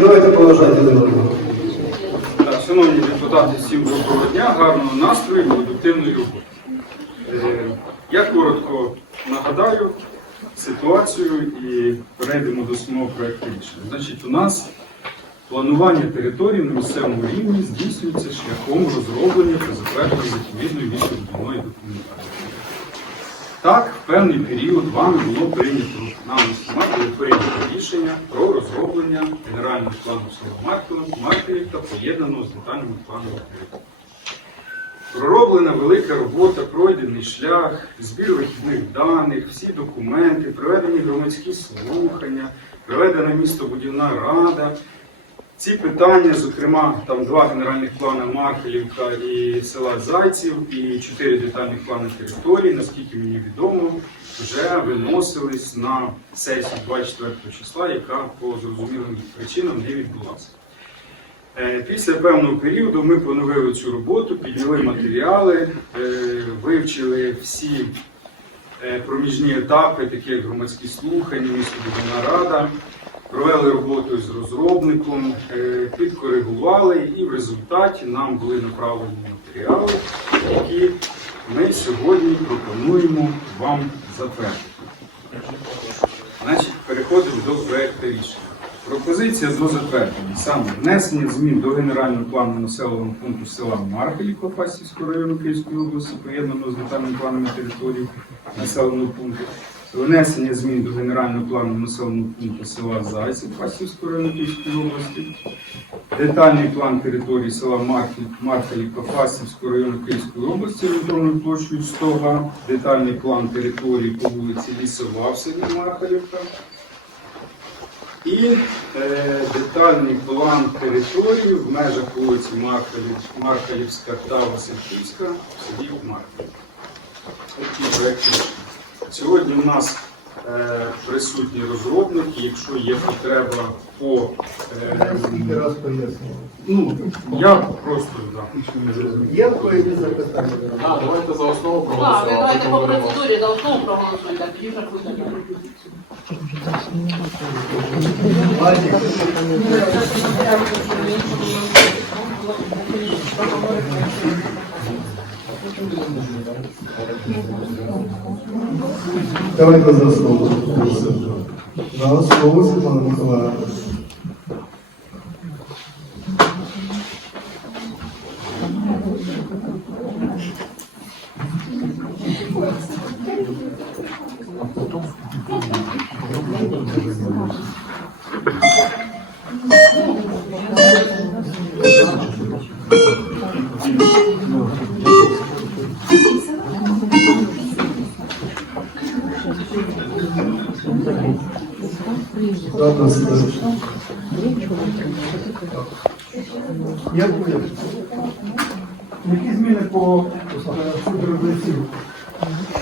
Давайте Шановні депутати, всім доброго дня, гарного настрою продуктивної роботи. Е, Я коротко нагадаю ситуацію і перейдемо до самого проєкту рішення. Значить, у нас планування території на місцевому рівні здійснюється шляхом розроблення та затвердження відповідної містобудівної документації. Так, в певний період вами було прийнято на місцевому прийнято рішення про розроблення генерального плану села Маркова, та поєднаного з детальними планами території. Пророблена велика робота, пройдений шлях, збір вихідних даних, всі документи, проведені громадські слухання, проведена містобудівна рада. Ці питання, зокрема, там два генеральних плани Маркелівка і села Зайців, і чотири детальних плани території, наскільки мені відомо, вже виносились на сесію 24 числа, яка по зрозумілим причинам не відбулася. Е, Після певного періоду ми поновили цю роботу, підняли матеріали, е, вивчили всі е, проміжні етапи, такі як громадські слухання, містобудівна рада, провели роботу з розробником, підкоригували і в результаті нам були направлені матеріали, які ми сьогодні пропонуємо вам затвердити. Значить, переходимо до проекту рішення. Пропозиція до затвердження саме внесення змін до генерального плану населеного пункту села Мархалівка Фастівського району Київської області, поєднаного з детальним планом території населеного пункту, внесення змін до генерального плану населеного пункту села Зайців Фастівського району Київської області, детальний план території села Мархалівка Фастівського району Київської області орієнтовною площею 100 га, детальний план території по вулиці Лісова в селі Мархалівка, і е, детальний план території в межах вулиці Маркалів, Маркалівська та Васильківська в селі Маркалів. Такі проекти. Сьогодні у нас е, присутні розробники, якщо є потреба по. Е, раз ну, я просто да. Є в запитання? Так, давайте за основу Так, проголосуємо. давайте по процедурі за основу проголосуйте, а тоді вже будемо. Давайте за основу. За основу Світлана Миколаївна. Які зміни по?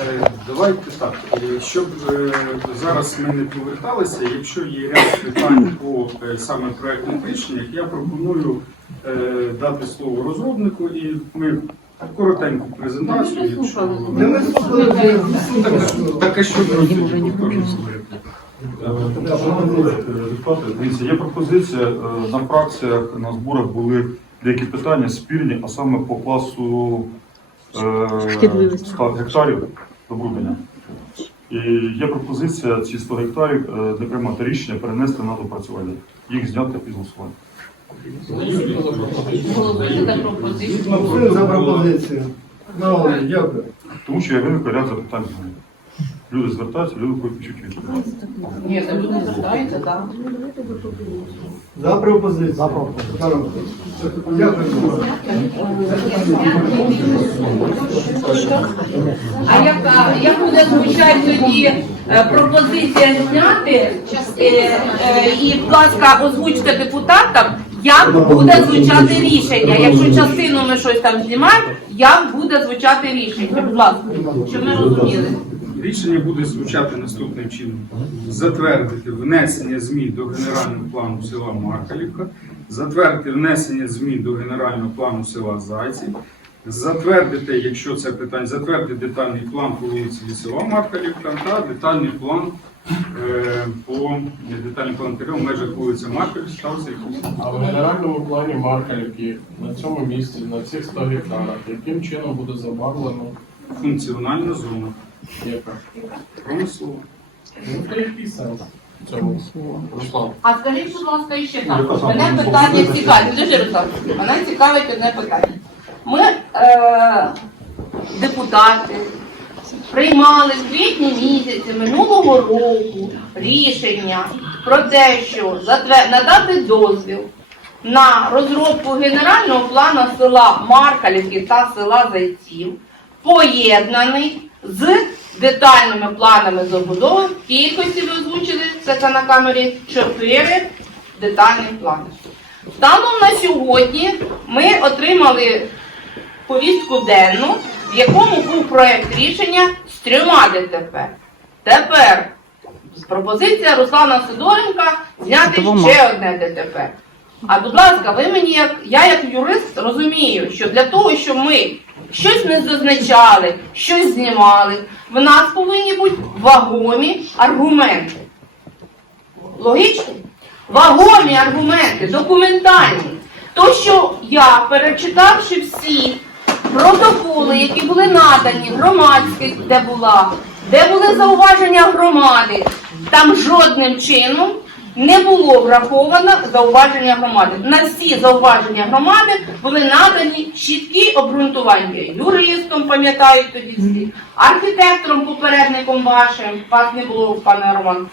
Е, Давайте так, е, щоб е, зараз ми не поверталися, якщо є ряд питань по е, саме проектних рішеннях, я пропоную дати слово розробнику і ми коротеньку презентацію. Ми якщо- слухали. Ми слухали. Так, а що. Шановні депутати, дивіться, є пропозиція. На фракціях на зборах були деякі питання спірні, а саме по класу е, 100 гектарів добрудення. І є пропозиція ці 100 гектарів е, не приймати рішення перенести на допрацювання. Їх зняти під голосування. Голосуємо за пропозицію. Ну, дякую. Тому що я виник ряд запитань. Люди звертаються, люди хочуть почути відповідь. Ні, це люди звертаються, так. За пропозицію. За пропозицію. Дякую. А як, як буде звучати тоді е, пропозиція зняти, е, е, і, будь ласка, озвучте депутатам, як буде звучати рішення. Якщо частину ми щось там знімаємо, як буде звучати рішення, будь ласка, щоб ми розуміли. Рішення буде звучати наступним чином: затвердити внесення змін до генерального плану села Маркалівка, затвердити внесення змін до генерального плану села Зайці, затвердити, якщо це питання, затвердити детальний план по вулиці Лісова Маркалівка та детальний план е, по детальний план в межах вулиці Маркалівка стався якийсь. А в генеральному плані Маркалівки на цьому місці, на цих 100 гектарах, яким чином буде забарвлено функціональна зона яка? промислова. Ну, то який сенс цьому? Руслан. А скажіть, будь ласка, ще так. Мене питання цікавить. Дуже Руслан, мене цікавить одне питання. Ми, е, депутати, приймали в квітні місяці минулого року рішення про те, що надати дозвіл на розробку генерального плану села Маркалівки та села Зайців, поєднаний з детальними планами забудови. В кількості ви озвучили це на камері чотири детальні плани. Станом на сьогодні ми отримали повістку денну, в якому був проект рішення з трьома ДТП. Тепер пропозиція Руслана Сидоренка зняти ще одне ДТП. А будь ласка, ви мені як я як юрист розумію, що для того, щоб ми щось не зазначали, щось знімали, в нас повинні бути вагомі аргументи. Логічно? Вагомі аргументи, документальні. То, що я, перечитавши всі протоколи, які були надані громадськість, де була, де були зауваження громади, там жодним чином не було враховано зауваження громади. На всі зауваження громади були надані чіткі обґрунтування юристом, пам'ятають тоді всі, архітектором, попередником вашим, вас не було, пане Роман.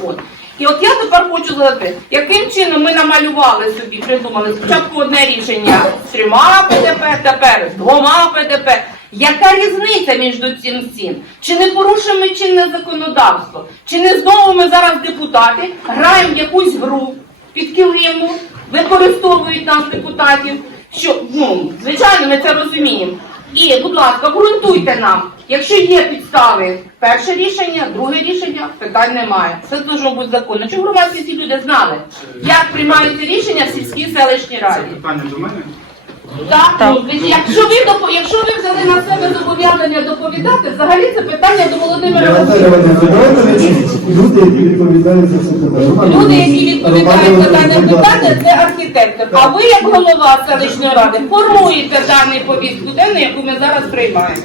От. І от я тепер хочу задати, яким чином ми намалювали собі, придумали спочатку одне рішення з трьома ПДП, тепер з двома ПДП. Яка різниця між цим всім? Чи не порушуємо чинне законодавство? Чи не знову ми зараз депутати граємо якусь гру під килиму, використовують нас депутатів? Що ну звичайно, ми це розуміємо. І, будь ласка, ґрунтуйте нам, якщо є підстави, перше рішення, друге рішення, питань немає. Це дуже бути законно. Чому громадські ці люди знали, як приймаються рішення в сільській селищній Це питання до мене. Так, ну, ви- якщо ви допо- якщо ви взяли на себе зобов'язання доповідати, взагалі це питання до Володимира Васильовича. Люди, які відповідають за це питання. Люди, які відповідають за дане питання, це архітектор. А ви, як голова селищної ради, формуєте даний повістку денну, яку ми зараз приймаємо.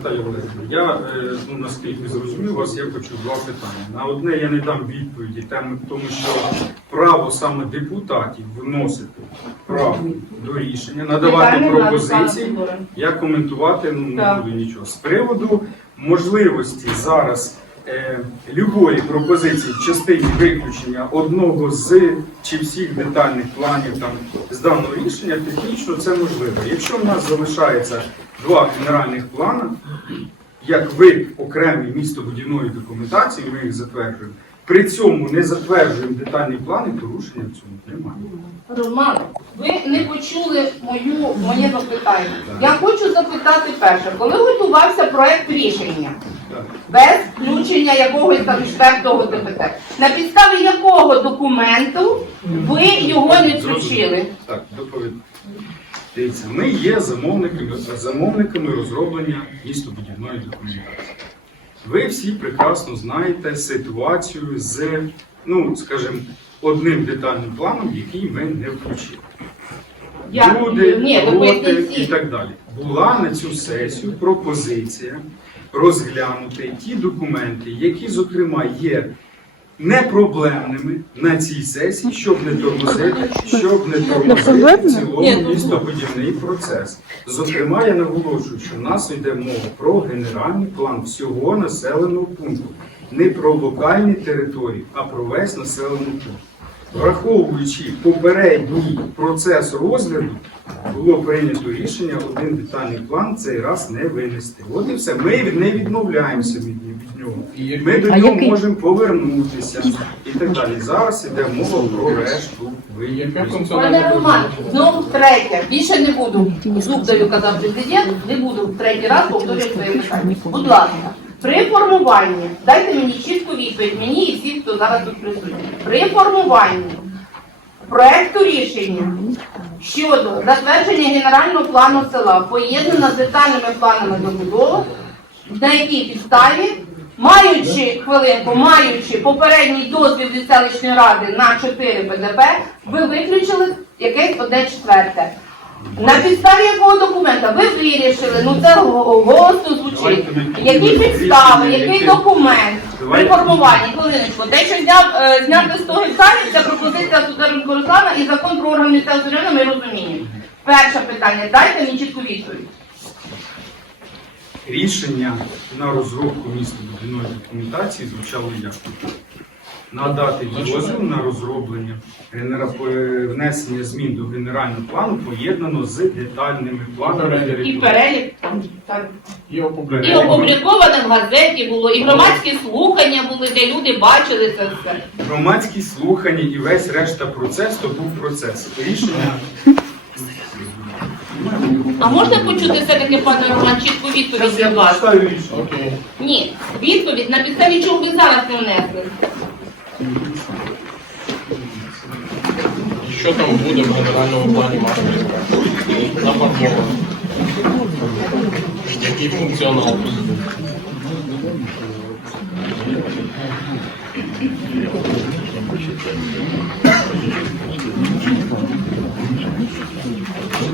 Е, Наталя я е, ну, наскільки зрозумів вас, я хочу два питання. На одне я не дам відповіді, тому що право саме депутатів вносити право до рішення, надавати пропозиції, я коментувати ну, не буду нічого. З приводу можливості зараз любої пропозиції в частині виключення одного з чи всіх детальних планів там з даного рішення, технічно це можливо. Якщо в нас залишається два генеральних плани, як вид окремої містобудівної документації, ми їх затверджуємо. При цьому не затверджуємо детальні плани, порушення в цьому немає. Роман, ви не почули мою, моє запитання. Я хочу запитати перше, коли готувався проект рішення Так. Без включення якогось там четвертого ДПТ, на підставі якого документу ви його не включили? Так, доповідь. Дивіться, ми є замовниками, замовниками розроблення містобудівної документації. Ви всі прекрасно знаєте ситуацію з, ну, скажімо, одним детальним планом, який ми не включили. Я- Люди, Ні, проти і так далі. Була на цю сесію пропозиція розглянути ті документи, які, зокрема, є непроблемними на цій сесії, щоб не тормозити, щоб не тормозити в цілому містобудівний процес. Зокрема, я наголошую, що в нас йде мова про генеральний план всього населеного пункту, не про локальні території, а про весь населений пункт. Враховуючи попередній процес розгляду, було прийнято рішення один детальний план цей раз не винести. От і все. Ми від- не відмовляємося від, від нього. Ми до нього можемо повернутися і так далі. Зараз іде мова про решту. Пане Роман, знову втретє. Більше не буду. Зуб даю, казав президент, не буду в третій раз повторювати своє питання. Будь ласка, При формуванні, дайте мені чітку відповідь, мені і всі, хто зараз тут присутні. При формуванні проекту рішення щодо затвердження генерального плану села поєднано з детальними планами забудови, на якій підставі, маючи хвилинку, маючи попередній дозвіл від селищної ради на 4 ПДП, ви виключили якесь одне четверте. На підставі якого документа ви вирішили, ну це го- голосно звучить. Які підстави, який документ при формуванні, хвилиночку, те, що зняв, е, зняти 100 гектарів, це пропозиція Сударенко Руслана і закон про органи місцевого самоврядування ми розуміємо. Перше питання, дайте мені чітку відповідь. Рішення на розробку містобудівної документації звучало як? Надати дозвіл на розроблення внесення змін до генерального плану поєднано з детальними планами І території. перелік там так. І І опубліковане в газеті було, і громадські слухання були, де люди бачили це все. Громадські слухання і весь решта процес то був процес. Рішення А можна почути все-таки, пане Роман, чітку відповідь від вас? Окей. Ні, відповідь, на підставі чого ви зараз не внесли? Що там буде в генеральному плані Маркалівка? Нафармовано. Який функціонал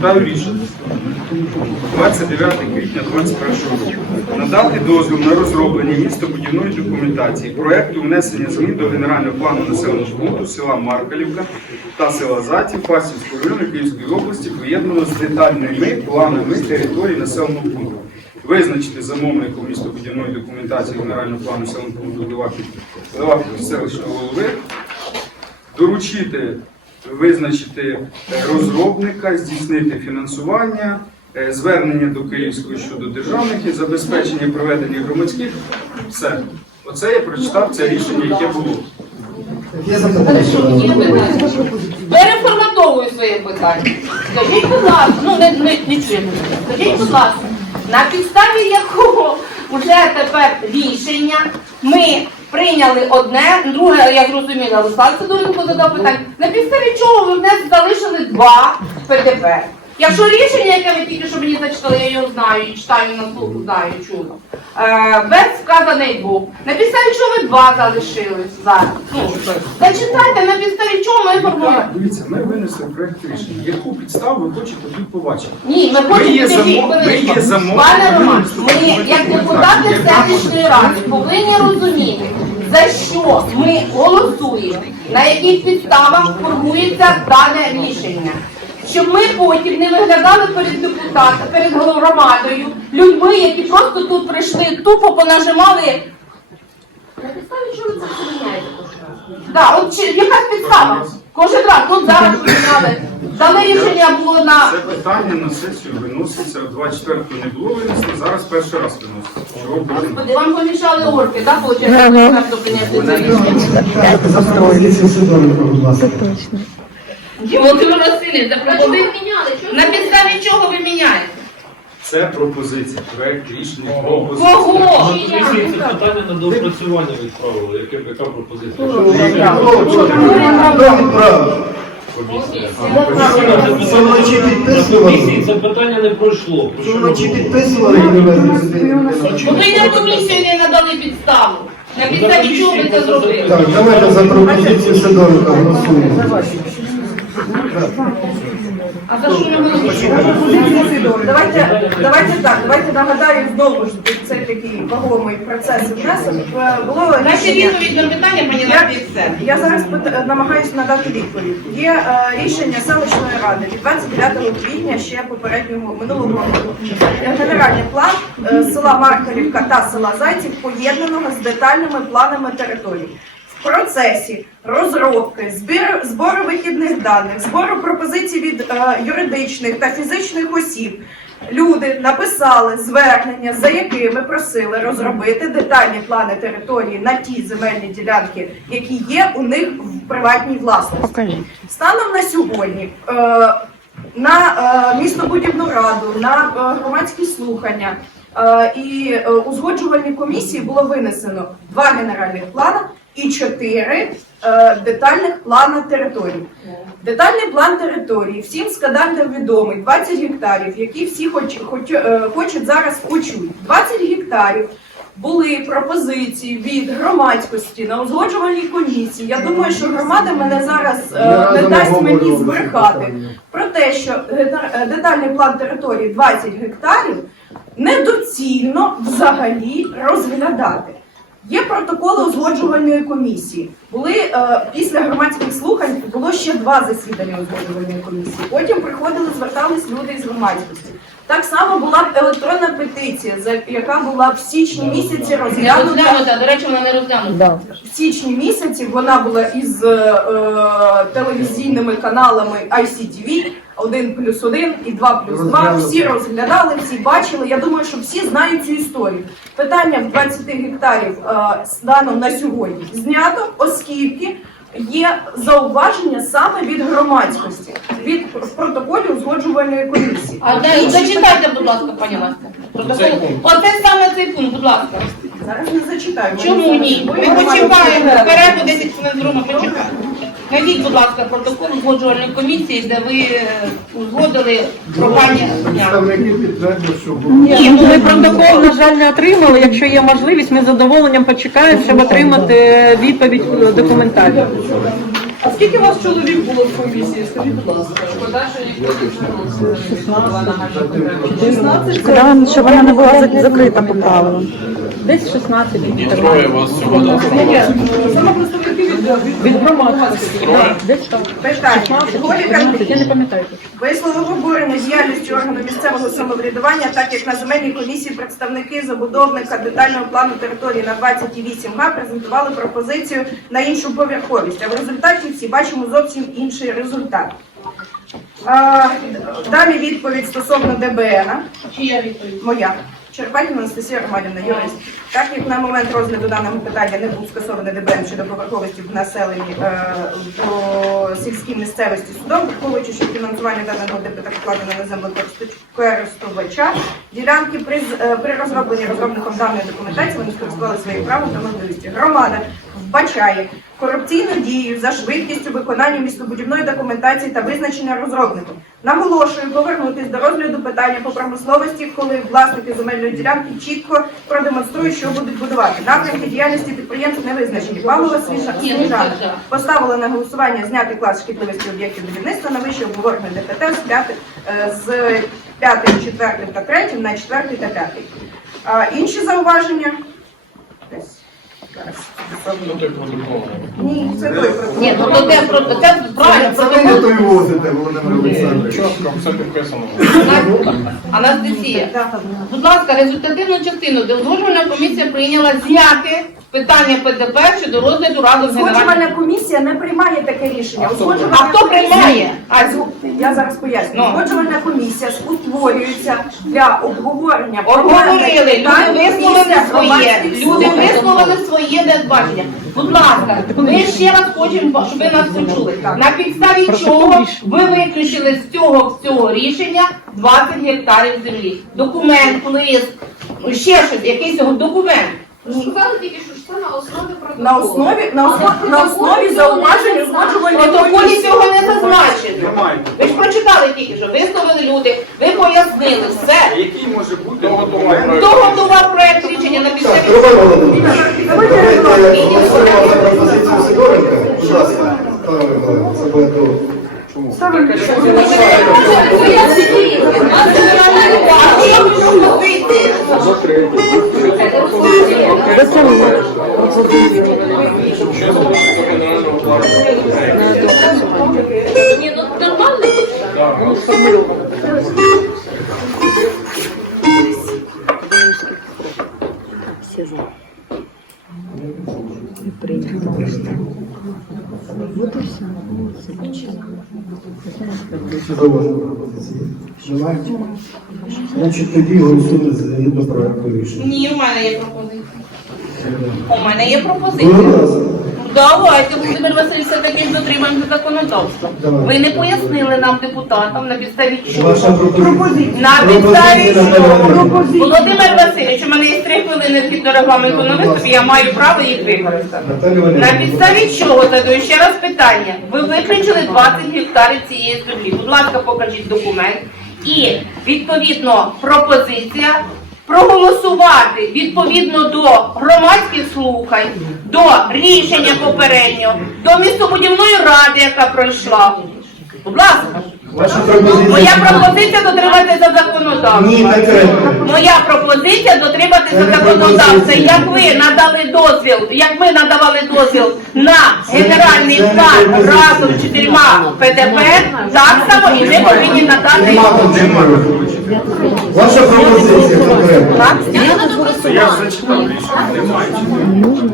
Читаю рішення. 29 квітня 2021 року. Надати дозвіл на розроблення містобудівної документації проекту внесення змін до генерального плану населеного пункту села Маркалівка та села Заті Фастівського району Київської області поєднано з детальними планами території населеного пункту. Визначити замовником містобудівної документації генерального плану населеного пункту Леваків селищного голови доручити визначити е, розробника, здійснити фінансування, е, звернення до Київської щодо державних і забезпечення проведення громадських. Все. Оце я прочитав це рішення, яке було. Переформатовую своє питання. Скажіть, будь ласка, ну не, не, чуємо. Скажіть, будь ласка, на підставі якого вже тепер рішення ми прийняли одне, друге, я зрозуміла, Руслан Сидоренко задав питання. На підставі чого ви в залишили два ПДП? Якщо рішення, яке ви тільки що мені зачитали, я його знаю, і читаю на слух, знаю, чула. Е, без вказаний був. На підставі чого ви два залишились зараз? Ну, зачитайте, на підставі чого ми формуємо. Дивіться, ми винесли проект рішення. Яку підставу ви хочете тут побачити? Ні, ми хочемо є скажіть, замо- Пане Роман, ми, як депутати селищної ради, повинні розуміти, за що ми голосуємо, на яких підставах формується дане рішення. Щоб ми потім не виглядали перед депутатами, перед громадою, людьми, які просто тут прийшли, тупо понажимали. На підставі чого ви це все міняєте кожен раз? Да, от чи, якась підстава? Кожен раз, тут зараз поміняли. Дане рішення було на Це питання на сесію виноситься 24-го не було винесено, зараз перший раз виноситься. Чого буде? Вам помішали орки, так, виходить, так, прийняти це рішення? Будь ласка. Володимир Васильович, запропонуйте. На підставі чого ви міняєте? Це пропозиція, проект рішення пропозиція. Кого? Комісії це питання на доопрацювання відправили. Яке- Яка пропозиція? Відправив? Це вночі На підписували. комісії це питання не пройшло. Про Це що вночі ви підписували і не везли сюди. Ви на комісію не надали підставу. На підставі чого ви це зробили? Так, давайте за пропозицію Сидоренка голосуємо. А за що голосуєте? Давайте, давайте так, давайте нагадаю знову ж це такий вагомий процес внесок. Було рішення. відповідь на питання мені Я, на все. я зараз намагаюся надати відповідь. Є е, рішення селищної ради від 29 квітня ще попереднього минулого року. Е, Генеральний план е, села Маркарівка та села Зайців поєднаного з детальними планами територій. Процесі розробки, збір, збору вихідних даних, збору пропозицій від е, юридичних та фізичних осіб. Люди написали звернення, за якими просили розробити детальні плани території на ті земельні ділянки, які є у них в приватній власності. Станом на сьогодні е, на е, містобудівну раду, на е, громадські слухання І е, узгоджувальній комісії було винесено два генеральних плани і чотири е, детальних плана територій. Детальний план території всім скандально відомий 20 гектарів, які всі хоч, хоч, е, хочуть зараз почути. 20 гектарів були пропозиції від громадськості на узгоджувальній комісії. Я думаю, що громада мене зараз е, не дасть мені збрехати про те, що е, детальний план території 20 гектарів недоцільно взагалі розглядати. Є протоколи узгоджувальної комісії. Були е, після громадських слухань було ще два засідання узгоджувальної комісії. Потім приходили, звертались люди із громадськості. Так само була електронна петиція, за яка була в січні місяці Не розглянута. розглянута, до речі, вона не розглянута. В січні місяці вона була із е, е, телевізійними каналами ICTV, 1 плюс 1 і 2 плюс 2. Всі розглядали, всі бачили. Я думаю, що всі знають цю історію. Питання в 20 гектарів е, станом на сьогодні знято, оскільки є зауваження саме від громадськості, від в протоколі узгоджувальної комісії. А де- зачитайте, будь ласка, пані. Протокол. Оце саме цей пункт, будь ласка. Зараз не зачитаю. Чому ні? Ми почекаємо, перерву 10 хвилин зробимо, почекаємо. Найдіть, будь ласка, протокол узгоджувальної комісії, де ви е, узгодили прохання. Представники підтвердять, що було. Ні, ну, Ми протокол, на жаль, не отримали. Якщо є можливість, ми з задоволенням почекаємо, щоб отримати відповідь е, документальну. А скільки у вас чоловік було в комісії? Скажіть, будь ласка. Шкода, що ніхто не 16? Сказала, що вона не була закрита по правилам. Десь 16 І троє вас всього Саме представники від громадськості. Так, Десь так. Питання. 16, Голі 14, я не пам'ятаю. Висловив обурення діяльністю органу місцевого самоврядування, так як на земельній комісії представники забудовника детального плану території на 28 га презентували пропозицію на іншу поверховість. А в результаті всі бачимо зовсім інший результат. А, далі відповідь стосовно ДБН. Чия відповідь? Моя. Черпакіна Анастасія Романівна, юрист. Так як на момент розгляду даного питання не був скасований ДБН щодо поверховості в населенні е, по сільській місцевості судом, враховуючи, що фінансування даного ДП покладено на землекористувача, ділянки при, е, при розробленні розробником даної документації вони скористували своїм правом та можливістю. Громада вбачає корупційну дію за швидкістю виконання містобудівної документації та визначення розробником. Наголошую повернутись до розгляду питання по промисловості, коли власники земельної ділянки чітко продемонструють, що будуть будувати. Напрямки діяльності підприємств не визначені. Павлова Свіжа Ні, ну, поставили на голосування зняти клас шкідливості об'єктів будівництва на вище обговорене ДПТ з 5, з 5, 4 та 3 на 4 та 5. Інші зауваження? Ні, це той протокол. Ні, ну то те, про- це правильно, Це ви протокол. той возите, Володимир Олександрович. Чітко все підписано. Анастасія, будь ласка, результативну частину, де узгоджувальна комісія прийняла зняти питання ПДП щодо розгляду з Узгоджувальна комісія не приймає таке рішення. А хто приймає? А, Я зараз поясню. Ну. Узгоджувальна комісія утворюється для обговорення. Обговорили, люди висловили своє, люди висловили своє бачення. Будь ласка, ми ще раз хочемо, щоб ви нас почули. На підставі чого ви виключили з цього всього рішення 20 гектарів землі? Документ, лист, ще щось, якийсь його документ. Сказали тільки, що це на основі протоколу. На основі, на основі, на основі зауважень В узгоджувальної протоколі комісії. цього не зазначено. Немає. Ви ж прочитали тільки, що висловили люди, ви пояснили все. Який може бути Хто готував документ? Хто готував проект рішення на підставі? Роман Володимирович, давайте голосувати пропозицію Сидоренка. Будь ласка, пане Миколаївна, це буде до генерального плану. Ні, ну нормально. Так, ну, Всі зауважені пропозиції. Немає? Значить, тоді голосуємо згідно проекту рішення. Ні, у мене є пропозиція. У мене є пропозиція. Давайте, Володимир Васильович, все-таки ж дотримаємося законодавства. Ви не пояснили нам, депутатам, на підставі чого. На підставі чого? Володимир Васильович, у мене є три хвилини згідно регламенту на виступ, я маю право їх використати. На підставі чого задаю ще раз питання? Ви виключили 20 гектарів цієї землі. Будь ласка, покажіть документ. І відповідно пропозиція проголосувати відповідно до громадських слухань, до рішення попереднього, до містобудівної ради, яка пройшла. Будь ласка, Ваша пропозиція. моя пропозиція дотриматися законодавства. Ні. Моя пропозиція дотриматися законодавства. Як ви надали дозвіл, як ми надавали дозвіл на генеральний план разом з чотирма ПДП, так само і ми повинні надати. Ваша пропозиція конкретно. Я зачитав рішення, немає.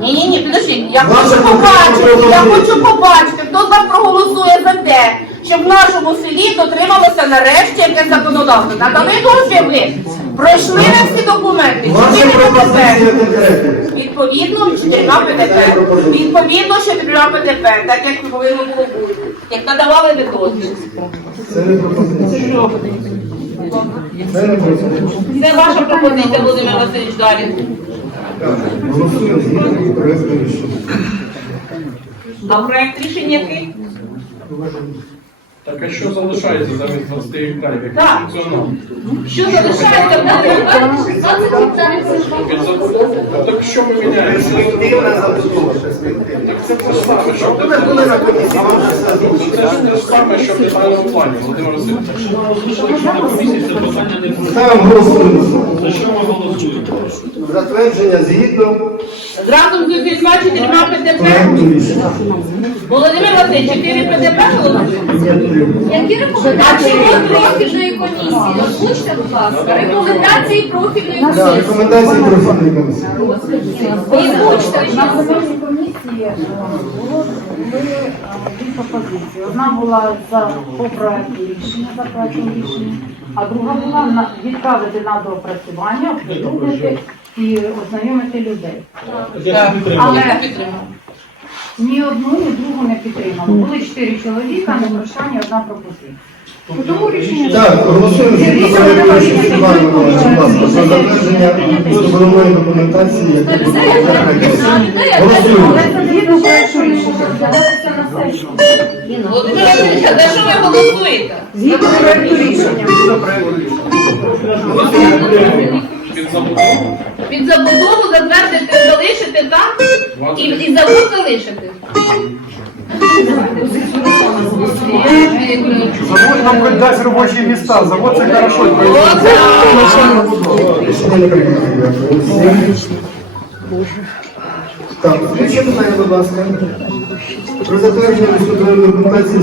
Ні, ні, ні, підождіть. Я Ваша хочу побачити, я хочу побачити, хто там проголосує за те, щоб в нашому селі дотрималося нарешті яке законодавство. Надали дозвіли, пройшли на всі документи, Ваша чотири пропозиція ПДП. конкретно. Відповідно, чотирма ПДП. Відповідно, чотирма ПДП, так як повинно було бути. Як надавали ви дозвіл. Це не пропозиція. Це ваша пропозиція, Володимир Васильович, далі. А проект рішення який? Так а що залишається замість 20 гектарів? Так. Що залишається в даному 20 гектарів це ж Під забудову? Так що ми міняємо? Перспективна забудова. перспективна. Це те ж саме, що в Ми були на комісії, вам все Це ж те ж саме, що в детальному плані, Володимир Васильович. На комісії це питання не про Ставимо голосуємо. за що ми голосуємо. Затвердження згідно Разом з ПДП. проекту рішення. Володимир Васильович, чотири ПДП голосують? Які рекомендації профільної комісії? Озвучте, будь ласка, рекомендації профільної Да, комісії. рекомендації профільної комісії. Озвучте. На земельній комісії е, було були е, дві пропозиції. Одна була за по проекту рішення, за проектом рішення, а друга була на відправити на доопрацювання, оприлюднити і ознайомити людей. Я підтримую. Але ні одну, ні другу не підтримали. Були чотири чоловіка, не ні одна пропозиція. По тому рішенню Так, голосуємо згідно проекту рішення. Іван будь ласка, про затвердження містобудівної документації, яку буде Голосуємо. згідно проекту рішення розглядатися на сесії. Володимир Васильович, а за що ви голосуєте? Згідно проекту рішення. Під забудову? Під забудову затвердити, залишити так і, і завод залишити. Завод нам дасть робочі місця, завод це хорошо. Так. Включи питання, будь ласка. Про затвердження містобудівної документації.